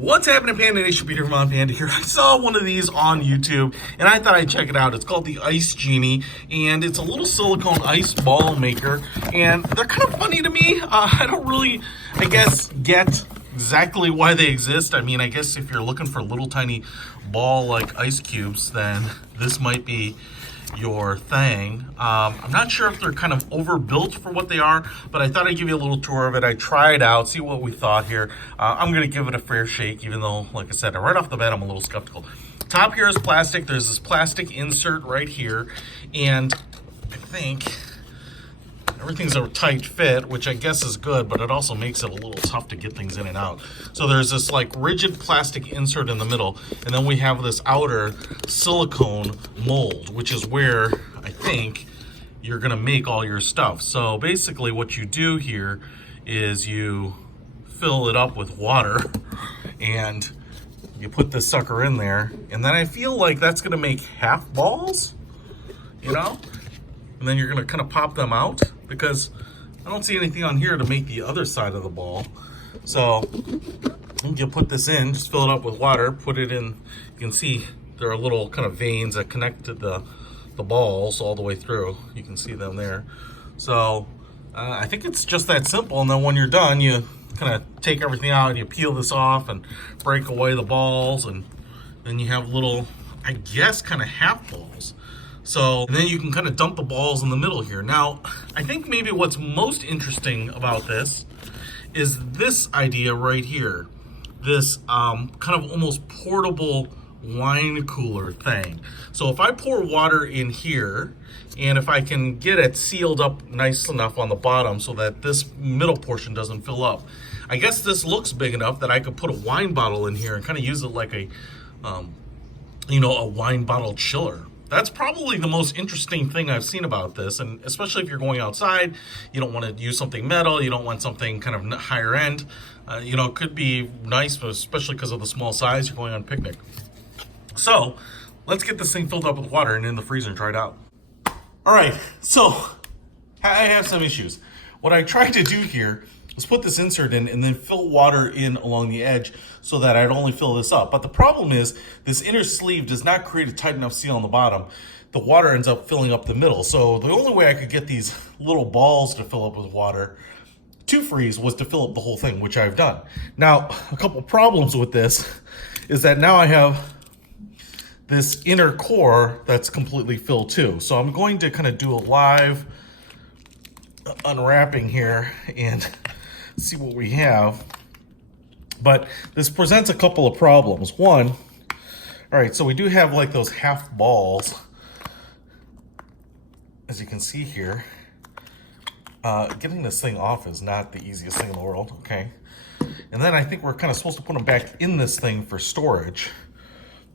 What's happening, Panda Nation? Peter from Panda here. I saw one of these on YouTube, and I thought I'd check it out. It's called the Ice Genie, and it's a little silicone ice ball maker, and they're kind of funny to me. I don't really, get exactly why they exist. I mean, I guess if you're looking for little tiny ball-like ice cubes, then this might be your thing. I'm not sure if they're kind of overbuilt for what they are, but I thought I'd give you a little tour of it. I try it out, see what we thought here. I'm going to give it a fair shake, even though, like I said, right off the bat, I'm a little skeptical. Top here is plastic. There's this plastic insert right here, and I think everything's a tight fit, which I guess is good, but it also makes it a little tough to get things in and out. So there's this like rigid plastic insert in the middle, and then we have this outer silicone mold, which is where I think you're gonna make all your stuff. So basically what you do here is you fill it up with water and you put this sucker in there, and then I feel like that's gonna make half balls, you know? And then you're gonna kind of pop them out, because I don't see anything on here to make the other side of the ball. So you put this in, just fill it up with water, put it in. You can see there are little kind of veins that connect to the balls all the way through. You can see them there. So I think it's just that simple. And then when you're done, you kind of take everything out and you peel this off and break away the balls, and then you have little, I guess, kind of half balls. So, and then you can kind of dump the balls in the middle here. Now, I think maybe what's most interesting about this is this idea right here. This kind of almost portable wine cooler thing. So if I pour water in here, and if I can get it sealed up nice enough on the bottom so that this middle portion doesn't fill up, I guess this looks big enough that I could put a wine bottle in here and kind of use it like a, a wine bottle chiller. That's probably the most interesting thing I've seen about this, and especially if you're going outside, you don't want to use something metal, you don't want something kind of higher end. It could be nice, but especially because of the small size, you're going on a picnic. So let's get this thing filled up with water and in the freezer and try it out. All right, so I have some issues. What I tried to do here was put this insert in and then fill water in along the edge so that I'd only fill this up. But the problem is this inner sleeve does not create a tight enough seal on the bottom. The water ends up filling up the middle. So the only way I could get these little balls to fill up with water to freeze was to fill up the whole thing, which I've done. Now, a couple problems with this is that now I have this inner core that's completely filled too. So I'm going to kind of do a live unwrapping here and see what we have. But this presents a couple of problems. One, all right, so we do have like those half balls, as you can see here. Getting this thing off is not the easiest thing in the world, okay? And then I think we're kind of supposed to put them back in this thing for storage.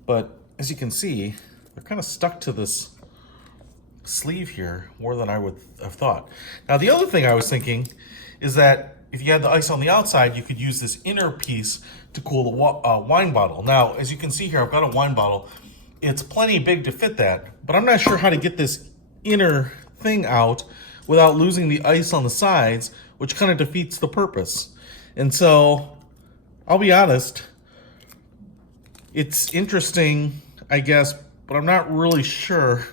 But as you can see, they're kind of stuck to this sleeve here more than I would have thought. Now, the other thing I was thinking is that if you had the ice on the outside, you could use this inner piece to cool the wine bottle. Now, as you can see here, I've got a wine bottle. It's plenty big to fit that, but I'm not sure how to get this inner thing out without losing the ice on the sides, which kind of defeats the purpose. And so, I'll be honest, it's interesting, I guess, but I'm not really sure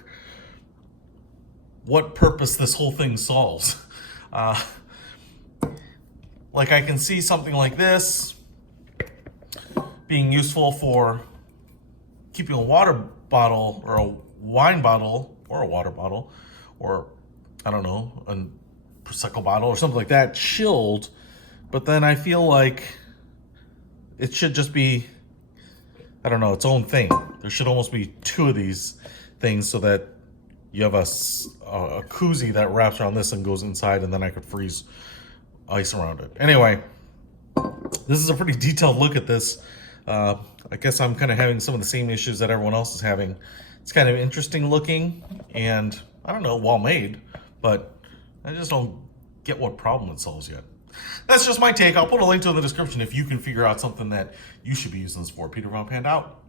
what purpose this whole thing solves. Like, I can see something like this being useful for keeping a water bottle or a wine bottle or a water bottle or, I don't know, a Prosecco bottle or something like that chilled. But then I feel like it should just be, I don't know, its own thing. There should almost be two of these things so that you have a koozie that wraps around this and goes inside, and then I could freeze ice around it. Anyway, this is a pretty detailed look at this. I guess I'm kind of having some of the same issues that everyone else is having. It's kind of interesting looking and, I don't know, well made, but I just don't get what problem it solves yet. That's just my take. I'll put a link to it in the description if you can figure out something that you should be using this for. Peter from Panda out.